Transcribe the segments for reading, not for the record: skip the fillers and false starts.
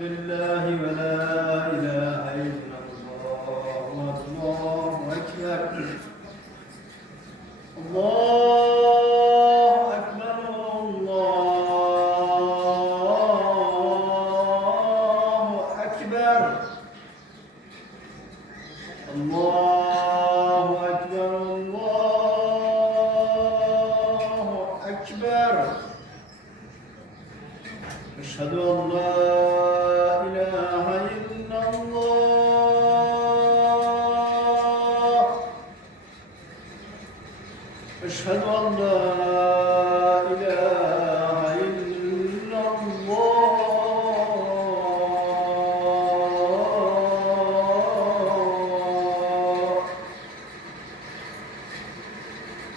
لله ولا إله إلا الله والله أكبر الله أكبر الله أكبر الله أكبر الله أكبر أشهد أن لا إله إلا الله أشهد أن لا إله إلا الله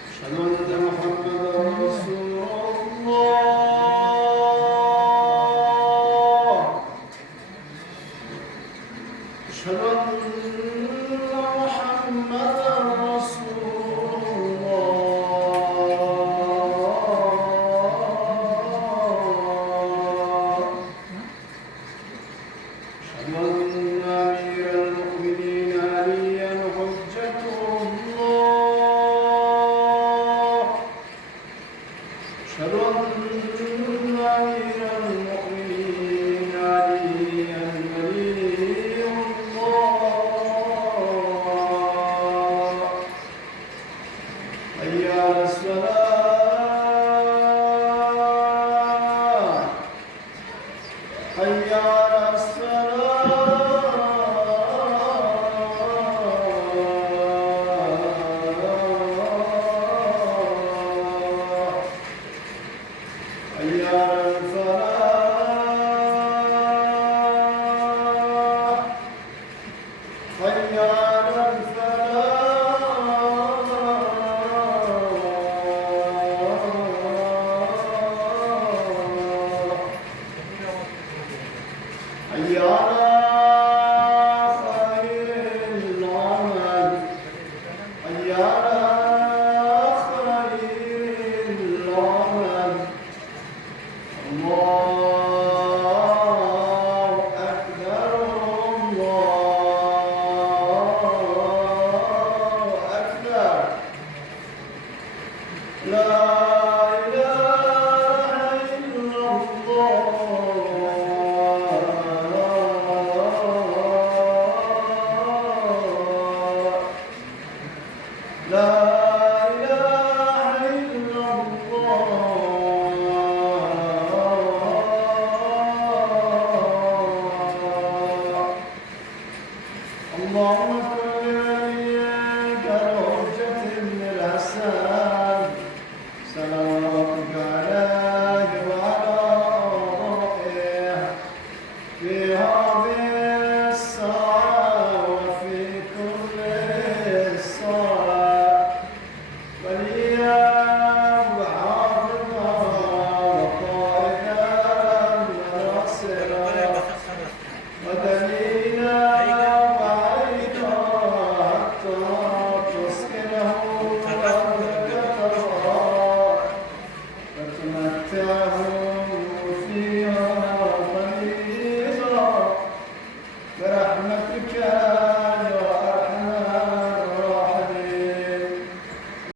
أشهد أن محمدا رسول الله أشهد أن محمدا رسول الله أشهد أن أمير المؤمنين عليا حجة الله أشهد أن أمير المؤمنين عليا ولي الله حي على الصلاة حي على الصلاة حي على الفلاح حي على الفلاح حي على